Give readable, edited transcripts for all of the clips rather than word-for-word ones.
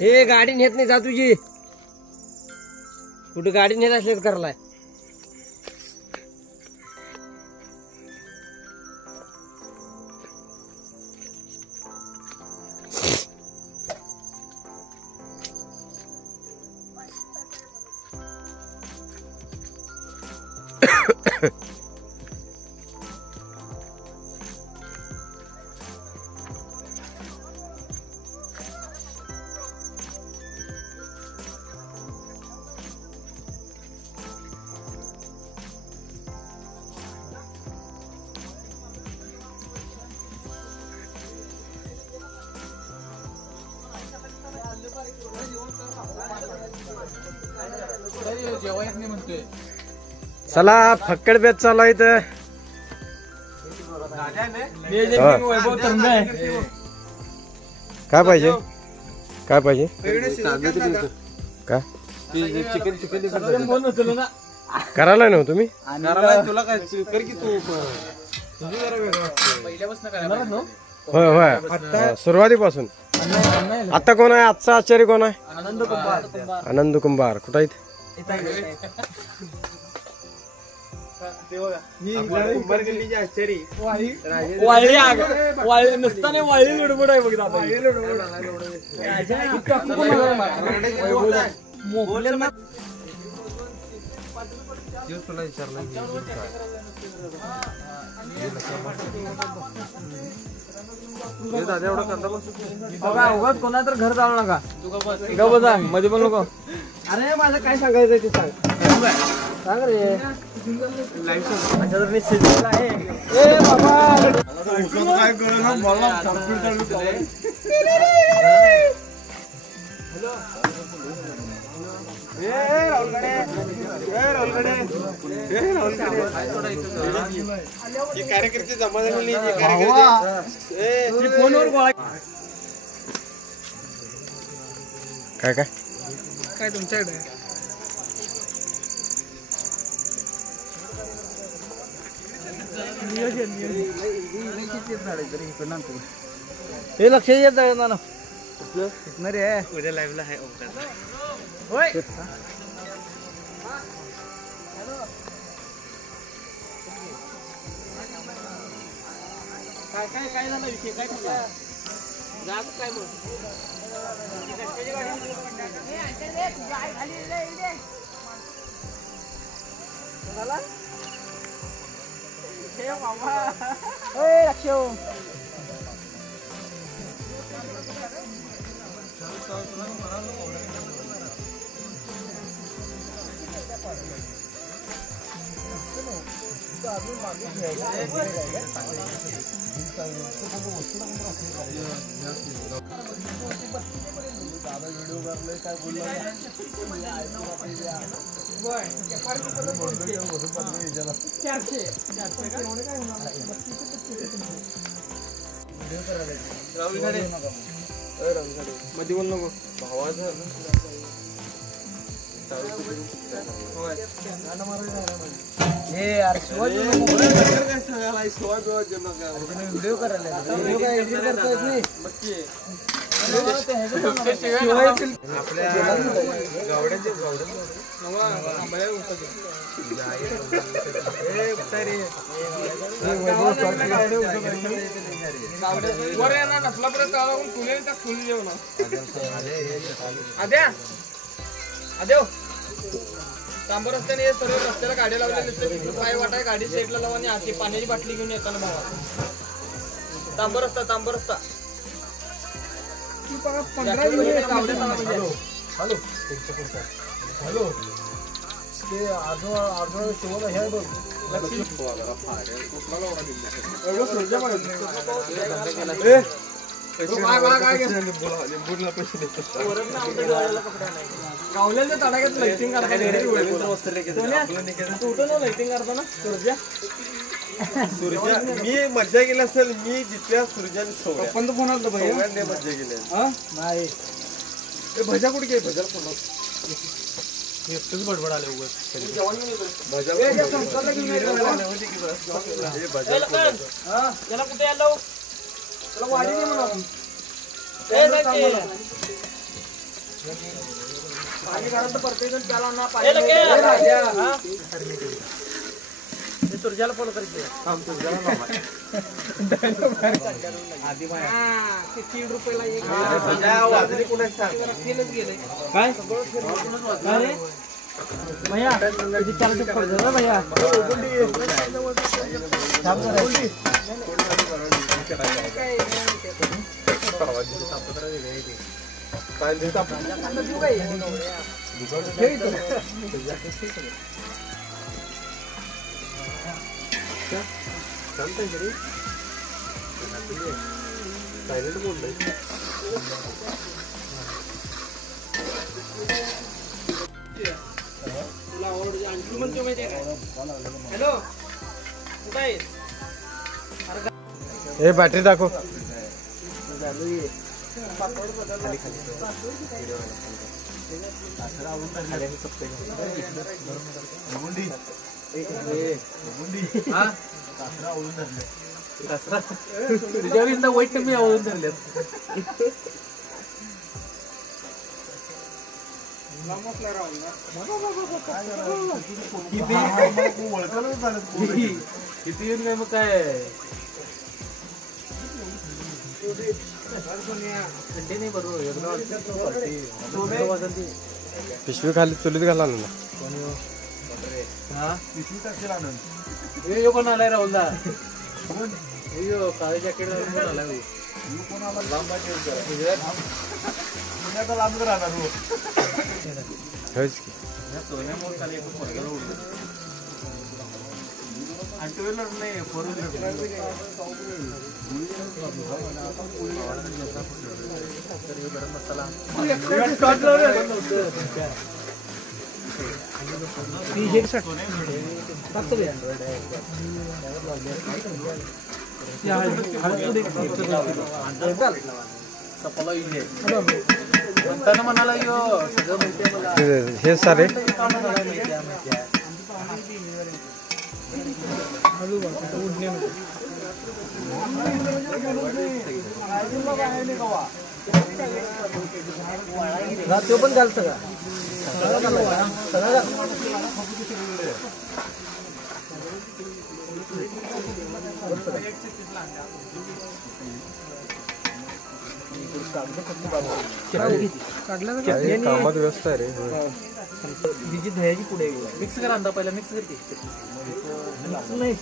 हे गाडी नेत नाही जा तुझी कुठे गाडी नेत असेल करलाय चला फक्कड बेत चालू आहे तर काय पाहिजे काय पाहिजे काय करायला ना तुम्ही होय होय सुरुवातीपासून आता कोण आहे आजचा आचार्य कोण आहे आनंद कुंभार कुठं आहेत नसताना वाळी लुडबुड आहे बघ उगाच कोणा तर घर चालू नका ग बसा मध्ये पण नको अरे माझं काय सांगायचं ते सांग सांग रे कार्यकर्ते जमा झालेली काय काय काय तुमच्याकडे हे लक्ष येत ना रे उद्या लाईव्हला आहे होय काय काय काय झाला विषय काय ठरला जात काय मग मध्ये बोल नको भावाचं व्हिडिओ करायला नसला परत फुले फुल जेवण आद्या आदेव तांबर रस्त्याने सर्व रस्त्याला गाड्या लावलेल्या पाय वाटाय गाडी साईडला लावा आणि आधी पाण्याची बाटली घेऊन येताना भावा तांबर रस्ता हॅलो हॅलो ते आजोबा शिवला हे बघ गावल्याच्या तडाख्यात लाइटिंग करता ना सूर्या मी मज्जा केली असेल मी जिथल्या सूर्याने पण फोन आला मज्जा केली नाही भजा कुठे घे भजा फोन एकटंच बडबड आले उगाच त्याला कुठे आलो वाढी दे म्हणून पाणी घरात प्रत्येक त्याला ना पाणी तुरजाला फॉलो करते आधी ते 3 रुपयाला एक वाजले कुणाच फेलच गेले काय भैया किती चालते पडतो ना भैया हॅलो हे बॅटरी दाखव तुझ्या वाईट मी आवडून धरल्यात किती येऊन काय मग काय नाही बरोबर पिशवी खाली चुलीत घाला ना कोण आलाय राहुलदा काळे जॅकेट आलाय लांब राहणार नाही मसाला म्हणाला हे सारे तो पण घाल सगळा कामात व्यस्त आहे रे बिजी दह्याची पुढे मिक्स करा अंदा पहिला मिक्स करते नाही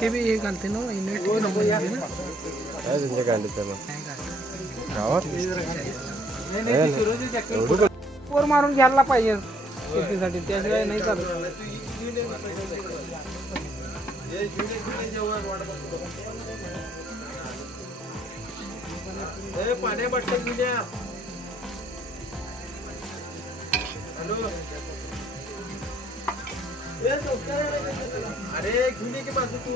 ते बी हे घालते ना त्यांच्या गांडीत गावात पोर मारून घ्यायला पाहिजे शेतीसाठी त्याशिवाय नाही चालत पाण्या बाटल्या घेऊन हॅलो अरे घेऊन की बाजू तू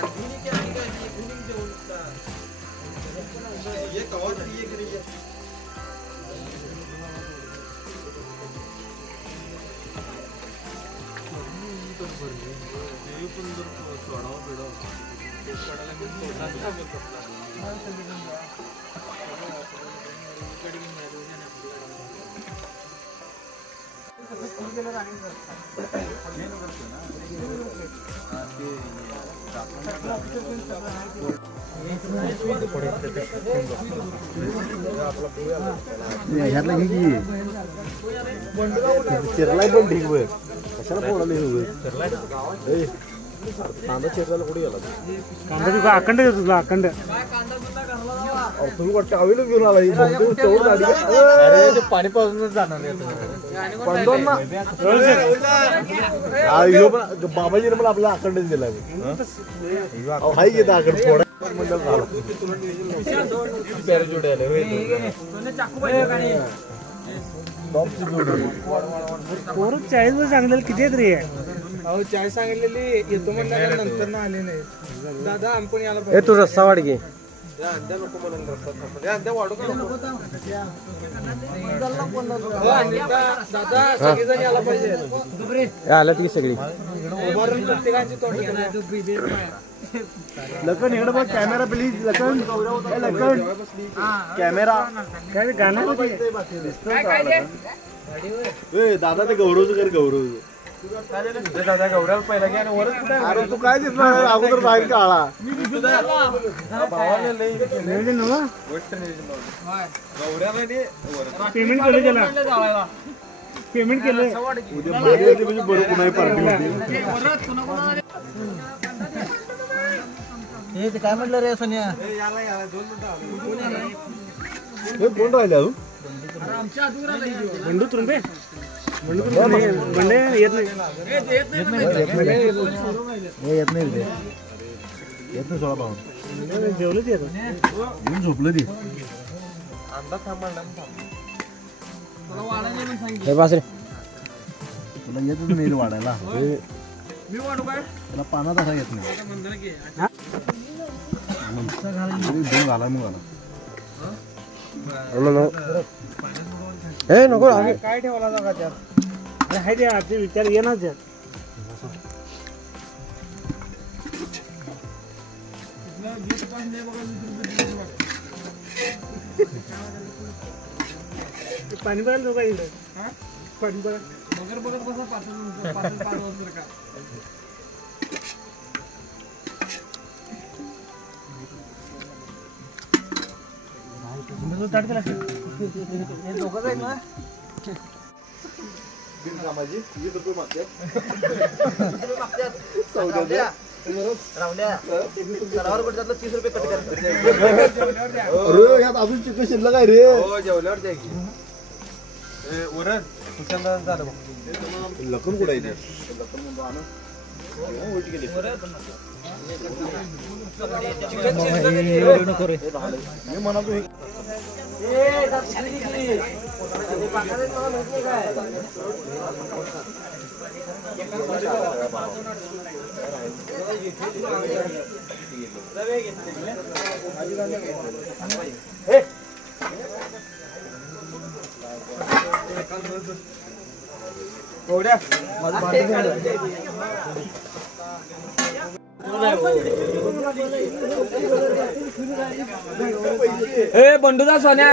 घेऊन की आणि काय घेऊन जेवण ये कवा ये घरी ये चिरलाय पण ठीक बर कशाला पोळाला कांदा चिरला कुठे गेला कांदा तुझा अखंड तुझा अखंड तुम्ही वाटतं हवेला घेऊन आला पाणी पाजूनच जाणार बाबाजीने मला आपला अखंडच दिला हाय घेत अखंड थोडा चाळीस वर सांगलेलं किती आहेत रे अहो 40 सांगितलेली येतो म्हणल्यानंतर ना आले नाही दादा आपण याला तू रस्ता वाढ घे अंड्या नको म्हणून रस्ता अंड्या वाढू का नको दादा सगळेजण यायला पाहिजे आलं ती सगळी लखन इकडे बघ camera please Lakhan Lakhan camera काय गाणं दादा ते गौरवचं कर गौरवचं दादा गौऱ्याला पहिला घ्या आणि वरच कुठे अरे तू काय दिसणार अगोदर बाहेर का आला भावाला लई गौऱ्याला पेमेंट केलं त्याला पेमेंट केलं उद्या म्हणजे बरं कुणाही पार्टी होती काय म्हटलं रे सोनिया कोण राहिला तू बंडू तुरुंबे बंडे येत नाही सोळा पाहून जेवलं ते येऊन झोपलं ती तुला येतच नाही वाढायला त्याला पानात असा येत नाही दोन घाला मग नको काय ठेवला जागा त्यात हाय ते आपले विचार ये ना त्यात पाणी बघायला लोक येईल पाणी बघा मगर बघत बसा पाच का दोघं आहेत ना बिनकामाची 20 रुपये मागतात अरे यात अजून चिकन शिल्लक आहे रे जेवल्यावर द्या की उरड सुशांत झालं बघ लखन कुठे आहे मी म्हणालो बंडूदा सोन्या